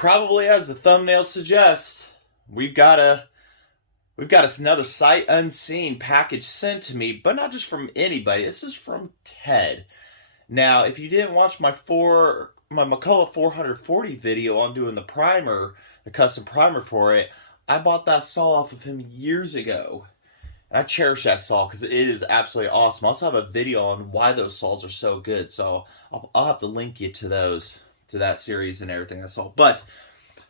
probably, as the thumbnail suggests, we've got another sight unseen package sent to me, but not just from anybody. This is from Ted. Now, if you didn't watch my McCulloch 440 video on doing the primer, the custom primer for it, I bought that saw off of him years ago. And I cherish that saw because it is absolutely awesome. I also have a video on why those saws are so good, so I'll have to link you to that series and everything I saw. But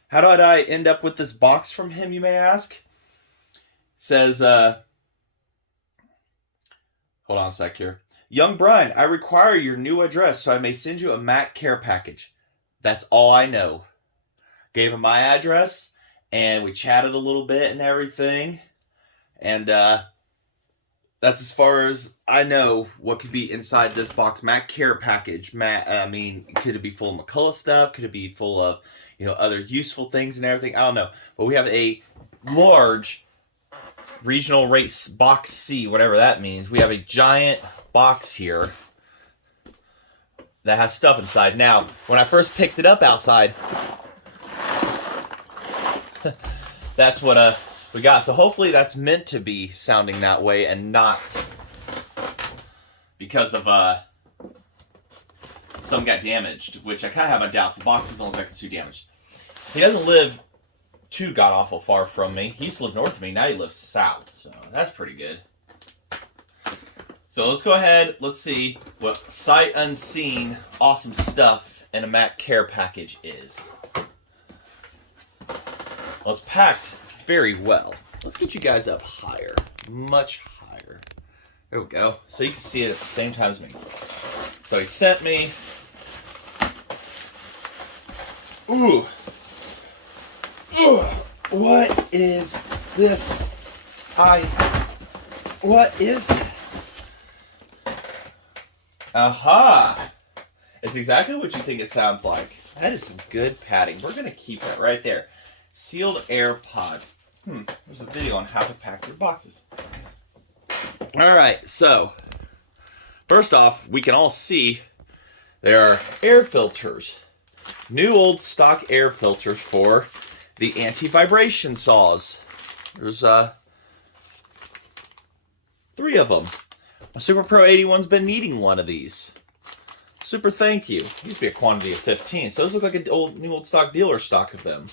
how did I end up with this box from him, you may ask? It says, hold on a sec here. Young Brian, I require your new address so I may send you a Mac care package. That's all I know. Gave him my address, and we chatted a little bit and everything. And that's as far as I know what could be inside this box. Mac care package. Could it be full of McCulloch stuff? Could it be full of, other useful things and everything? I don't know. But we have a large regional race box C, whatever that means. We have a giant box here that has stuff inside. Now, when I first picked it up outside, that's what we got. So hopefully that's meant to be sounding that way and not because of something got damaged, which I kind of have my doubts. The box doesn't look like it's too damaged. He doesn't live too god-awful far from me. He used to live north of me. Now he lives south, so that's pretty good. So let's go ahead. Let's see what sight unseen awesome stuff in a Mac care package is. Well, it's packed very well. Let's get you guys up higher. Much higher. There we go. So you can see it at the same time as me. So he sent me... Ooh. Ooh. What is this? What is that? Aha! It's exactly what you think it sounds like. That is some good padding. We're going to keep that right there. Sealed air pod. There's a video on how to pack your boxes. Alright, so first off, we can all see there are air filters. New old stock air filters for the anti-vibration saws. There's 3 of them. My Super Pro 81's been needing one of these. Super thank you. Used to be a quantity of 15, so those look like an new old stock dealer stock of them.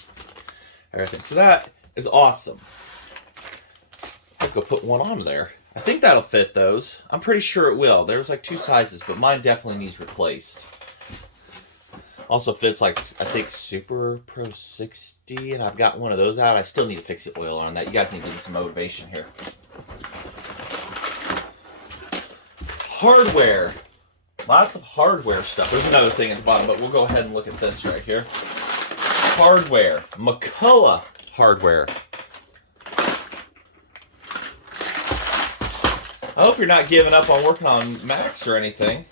Everything. So that is awesome. Let's go put one on there. I think that'll fit those. I'm pretty sure it will. There's like 2 sizes, but mine definitely needs replaced. Also fits like, I think, Super Pro 60, and I've got one of those out. I still need to fix the oil on that. You guys need to give me some motivation here. Hardware. Lots of hardware stuff. There's another thing at the bottom, but we'll go ahead and look at this right here. Hardware. McCulloch hardware. I hope you're not giving up on working on Macs or anything.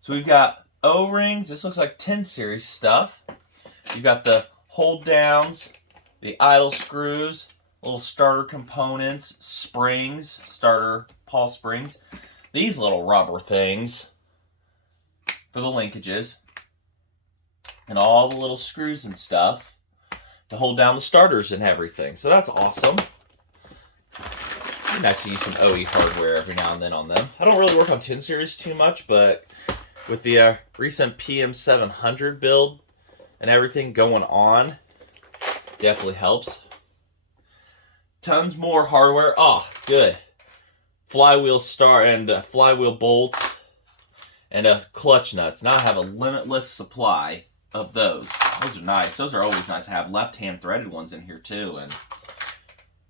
So we've got O-rings. This looks like 10 series stuff. You've got the hold downs, the idle screws, little starter components, springs, starter pawl springs. These little rubber things for the linkages. And all the little screws and stuff to hold down the starters and everything. So that's awesome. It'd be nice to use some OE hardware every now and then on them. I don't really work on 10 series too much, but with the recent PM700 build and everything going on, definitely helps. Tons more hardware. Oh, good. Flywheel flywheel bolts and clutch nuts. Now I have a limitless supply of those. Those are nice. Those are always nice to have. Left-hand threaded ones in here too. And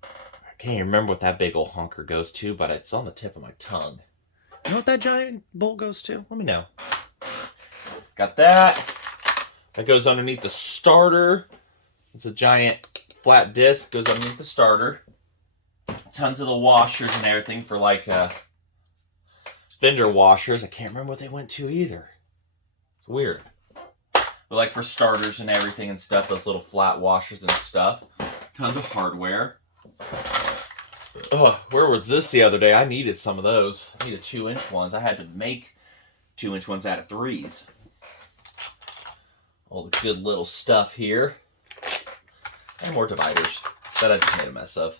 I can't even remember what that big old honker goes to, but it's on the tip of my tongue. You know what that giant bolt goes to? Let me know. Got that. That goes underneath the starter. It's a giant flat disc. Goes underneath the starter. Tons of the washers and everything for like fender washers. I can't remember what they went to either. It's weird. But like for starters and everything and stuff, those little flat washers and stuff. Tons of hardware. Oh, where was this the other day? I needed some of those. I needed 2-inch ones. I had to make 2-inch ones out of 3s. all the good little stuff here. And more dividers that I just made a mess of.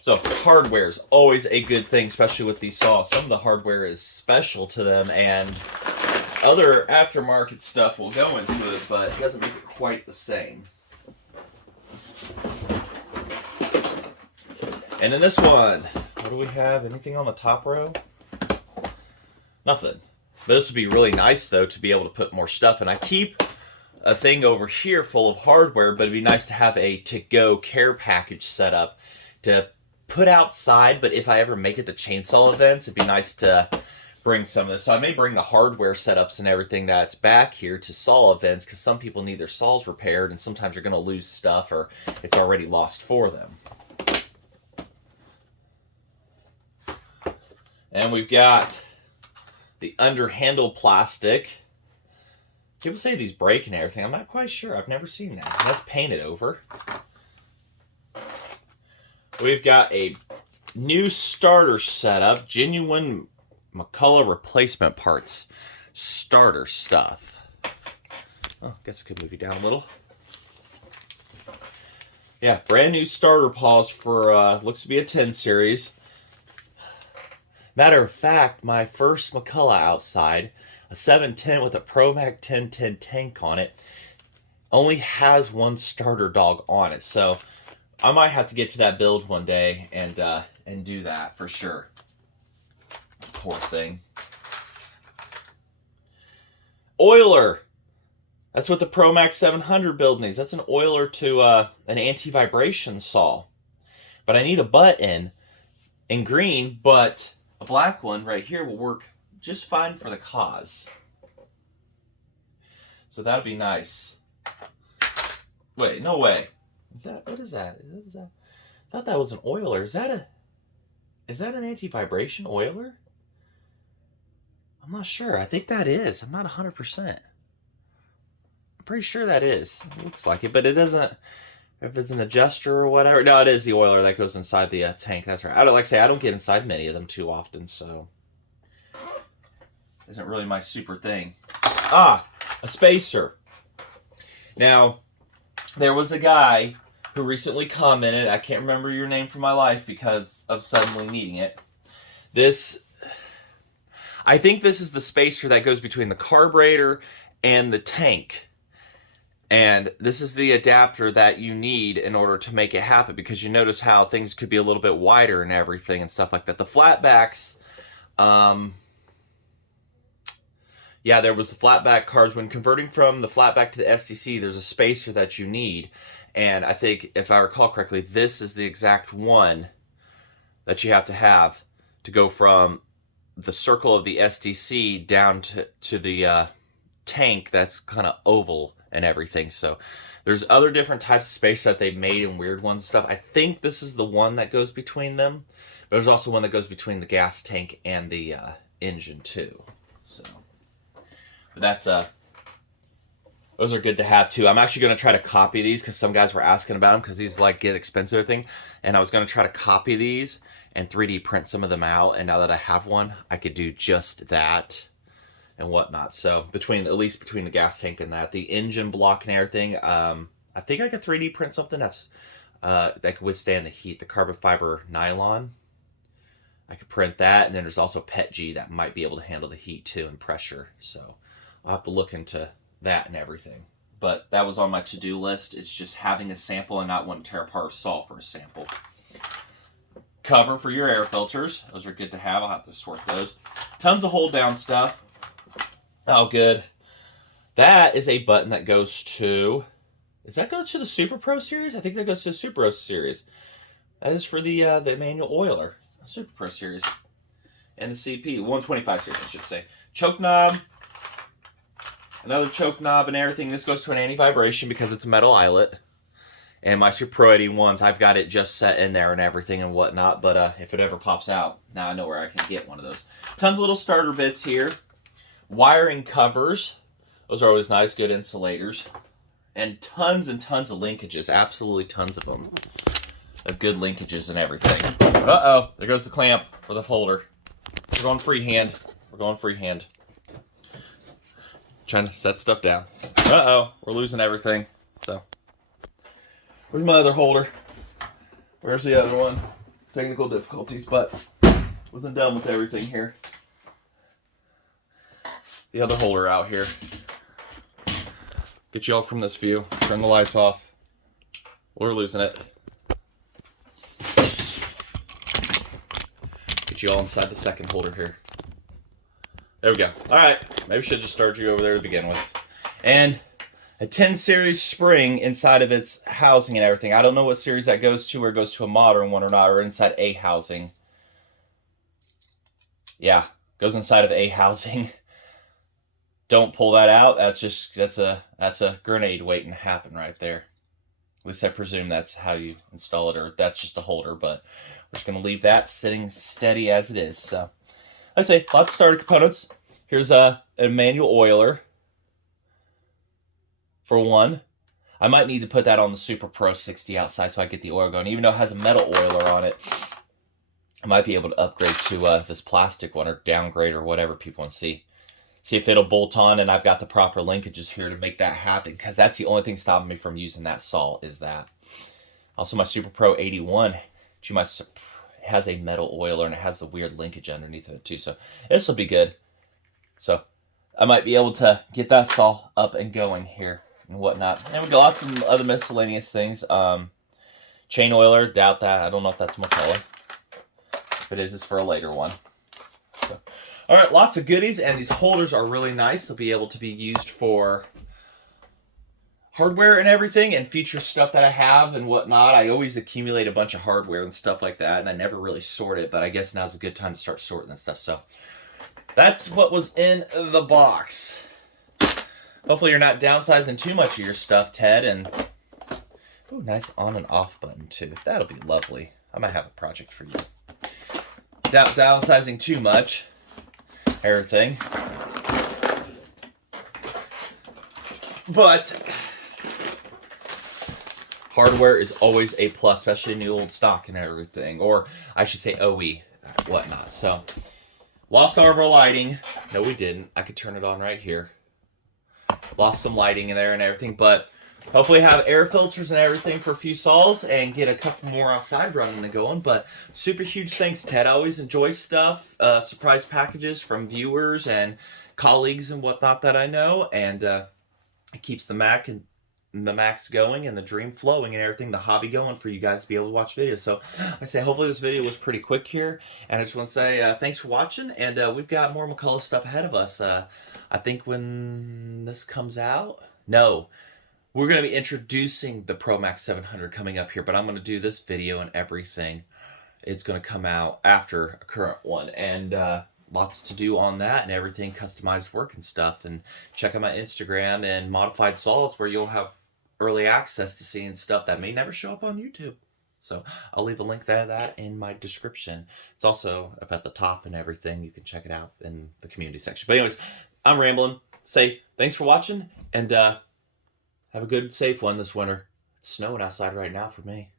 So hardware is always a good thing, especially with these saws. Some of the hardware is special to them, and other aftermarket stuff will go into it, but it doesn't make it quite the same. And in this one, what do we have? Anything on the top row? Nothing. But this would be really nice, though, to be able to put more stuff in. I keep a thing over here full of hardware, but it'd be nice to have a to-go care package set up to put outside. But if I ever make it to chainsaw events, it'd be nice to bring some of this. So I may bring the hardware setups and everything that's back here to saw events, because some people need their saws repaired, and sometimes you're going to lose stuff or it's already lost for them. And we've got the under handle plastic. People say these break and everything. I'm not quite sure. I've never seen that. That's painted over. We've got a new starter setup. Genuine McCulloch replacement parts. Starter stuff. Oh, I guess I could move you down a little. Yeah, brand new starter paws for, looks to be a 10 series. Matter of fact, my first McCulloch outside, a 710 with a ProMag 1010 tank on it, only has one starter dog on it. So I might have to get to that build one day and do that for sure. Poor thing. Oiler. That's what the ProMax 700 build needs. That's an oiler to an anti-vibration saw. But I need a butt in green, but a black one right here will work just fine for the cause. So that'd be nice. Wait, no way. What is that? I thought that was an oiler. Is that an anti-vibration oiler? I'm not sure. I think that is. I'm not 100%. I'm pretty sure that is. It looks like it, but it doesn't. If it's an adjuster or whatever. No, it is the oiler that goes inside the tank. That's right. Like I say, I don't get inside many of them too often, so isn't really my super thing. Ah, a spacer. Now, there was a guy who recently commented, I can't remember your name for my life because of suddenly needing it. I think this is the spacer that goes between the carburetor and the tank. And this is the adapter that you need in order to make it happen, because you notice how things could be a little bit wider and everything and stuff like that. The flatbacks, yeah, there was the flatback cards. When converting from the flatback to the STC, there's a spacer that you need. And I think, if I recall correctly, this is the exact one that you have to go from the circle of the STC down to the tank that's kind of oval and everything. So there's other different types of space that they've made and weird ones and stuff. I think this is the one that goes between them, but there's also one that goes between the gas tank and the engine too. So, but that's those are good to have too. I'm actually going to try to copy these because some guys were asking about them, because these like get expensive thing, and I was going to try to copy these and 3D print some of them out. And now that I have one, I could do just that and whatnot. So at least between the gas tank and the engine block and everything, I think I could 3D print something that's that could withstand the heat. The carbon fiber nylon, I could print that, and then there's also PETG that might be able to handle the heat too and pressure. So I'll have to look into that and everything. But that was on my to-do list. It's just having a sample and not wanting to tear apart a saw for a sample. Cover for your air filters. Those are good to have. I'll have to sort those. Tons of hold down stuff. Oh, good. That is a button that goes to... Does that go to the Super Pro series? I think that goes to the Super Pro series. That is for the manual oiler. Super Pro series. And the CP. 125 series, I should say. Choke knob. Another choke knob and everything. This goes to an anti-vibration because it's a metal eyelet. And my Super Pro 81s, I've got it just set in there and everything and whatnot. But if it ever pops out, now I know where I can get one of those. Tons of little starter bits here. Wiring covers. Those are always nice, good insulators. And tons of linkages. Absolutely tons of them. Of good linkages and everything. Uh-oh. There goes the clamp for the folder. We're going freehand. Trying to set stuff down. Uh-oh, we're losing everything. So, where's my other holder? Where's the other one? Technical difficulties, but wasn't done with everything here. The other holder out here. Get you all from this view. Turn the lights off. We're losing it. Get you all inside the second holder here. There we go. Alright, maybe we should just start you over there to begin with. And a 10 series spring inside of its housing and everything. I don't know what series that goes to, or it goes to a modern one or not, or inside a housing. Yeah, goes inside of a housing. Don't pull that out. That's a grenade waiting to happen right there. At least I presume that's how you install it, or that's just a holder, but we're just going to leave that sitting steady as it is. So, I say, lots of starter components. Here's a manual oiler for one. I might need to put that on the Super Pro 60 outside so I get the oil going. Even though it has a metal oiler on it, I might be able to upgrade to this plastic one, or downgrade, or whatever people want to see. See if it'll bolt on, and I've got the proper linkages here to make that happen, because that's the only thing stopping me from using that saw, is that. Also, my Super Pro 81, has a metal oiler, and it has the weird linkage underneath of it too, so this will be good. So I might be able to get that saw up and going here and whatnot. And we got lots of other miscellaneous things. Chain oiler, doubt that. I don't know if that's McCulloch. If it is, it's for a later one. So, all right, lots of goodies, and these holders are really nice. They'll be able to be used for hardware and everything, and future stuff that I have and whatnot. I always accumulate a bunch of hardware and stuff like that, and I never really sort it, but I guess now's a good time to start sorting that stuff. So that's what was in the box. Hopefully you're not downsizing too much of your stuff, Ted. And ooh, nice on and off button too. That'll be lovely. I might have a project for you. Downsizing too much. Everything. But hardware is always a plus, especially new old stock and everything. Or I should say OE, whatnot. So, lost all of our lighting. No, we didn't. I could turn it on right here. Lost some lighting in there and everything. But hopefully have air filters and everything for a few saws and get a couple more outside running and going. But super huge thanks, Ted. I always enjoy stuff, surprise packages from viewers and colleagues and whatnot that I know. And it keeps the Macs going and the dream flowing and everything, the hobby going for you guys to be able to watch videos. So I say hopefully this video was pretty quick here, and I just want to say thanks for watching, and we've got more McCulloch stuff ahead of us. I think when this comes out, no, we're going to be introducing the Pro Max 700 coming up here, but I'm going to do this video and everything. It's going to come out after a current one, and lots to do on that and everything, customized work and stuff. And check out my Instagram and Modified Saws, where you'll have early access to seeing stuff that may never show up on YouTube. So I'll leave a link to that in my description. It's also up at the top and everything. You can check it out in the community section. But anyways, I'm rambling. Say thanks for watching, and have a good, safe one this winter. It's snowing outside right now for me.